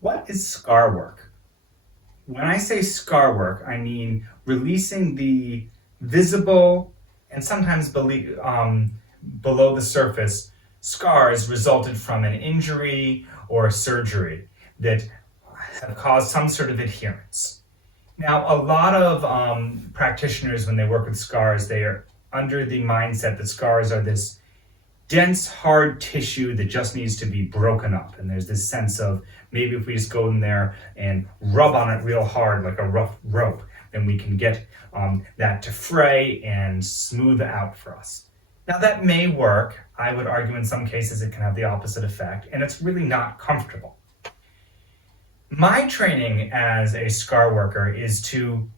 What is scar work? When I say scar work, I mean releasing the visible and sometimes below the surface scars resulted from an injury or surgery that have caused some sort of adherence. Now, a lot of practitioners, when they work with scars, they are under the mindset that scars are this dense, hard tissue that just needs to be broken up. And there's this sense of maybe if we just go in there and rub on it real hard like a rough rope, then we can get that to fray and smooth out for us. Now, that may work. I would argue in some cases it can have the opposite effect, and it's really not comfortable. My training as a scar worker is to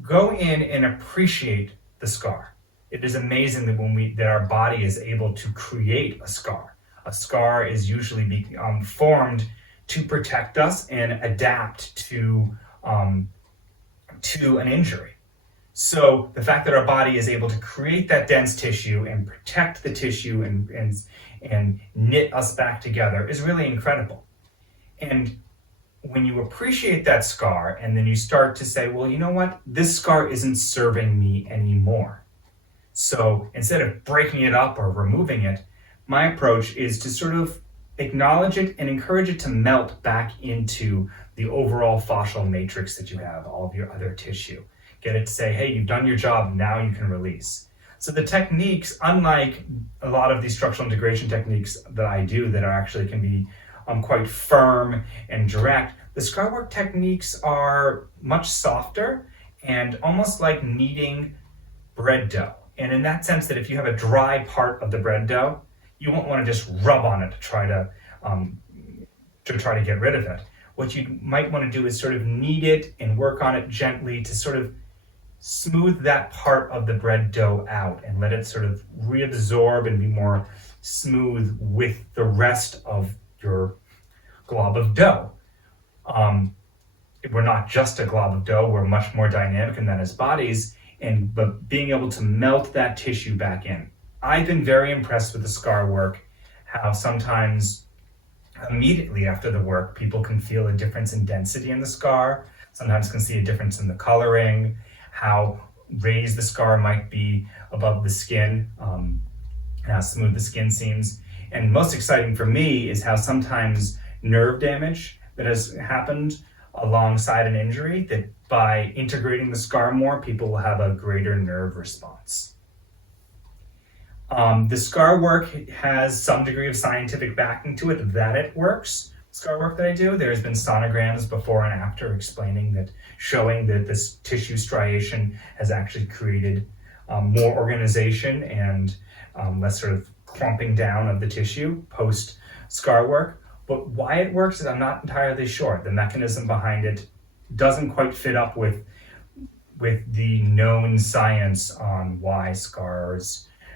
go in and appreciate the scar. It is amazing that our body is able to create a scar. A scar is usually formed to protect us and adapt to an injury. So the fact that our body is able to create that dense tissue and protect the tissue and knit us back together is really incredible. And when you appreciate that scar and then you start to say, well, you know what? This scar isn't serving me anymore. So instead of breaking it up or removing it, my approach is to sort of acknowledge it and encourage it to melt back into the overall fascial matrix that you have, all of your other tissue. Get it to say, hey, you've done your job, now you can release. So the techniques, unlike a lot of these structural integration techniques that I do that are actually can be quite firm and direct, the scar work techniques are much softer and almost like kneading bread dough. And in that sense that if you have a dry part of the bread dough, you won't want to just rub on it to try to get rid of it. What you might want to do is sort of knead it and work on it gently to sort of smooth that part of the bread dough out and let it sort of reabsorb and be more smooth with the rest of your glob of dough. We're not just a glob of dough, we're much more dynamic than that as bodies, but being able to melt that tissue back in. I've been very impressed with the scar work, how sometimes immediately after the work, people can feel a difference in density in the scar, sometimes can see a difference in the coloring, how raised the scar might be above the skin, how smooth the skin seems. And most exciting for me is how sometimes nerve damage that has happened alongside an injury, that by integrating the scar more, people will have a greater nerve response. The scar work has some degree of scientific backing to it that it works. Scar work that I do, there's been sonograms before and after showing that this tissue striation has actually created more organization and less sort of clumping down of the tissue post scar work. But why it works is I'm not entirely sure. The mechanism behind it doesn't quite fit up with the known science on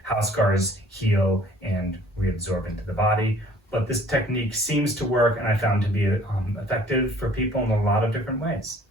how scars heal and reabsorb into the body. But this technique seems to work, and I found to be effective for people in a lot of different ways.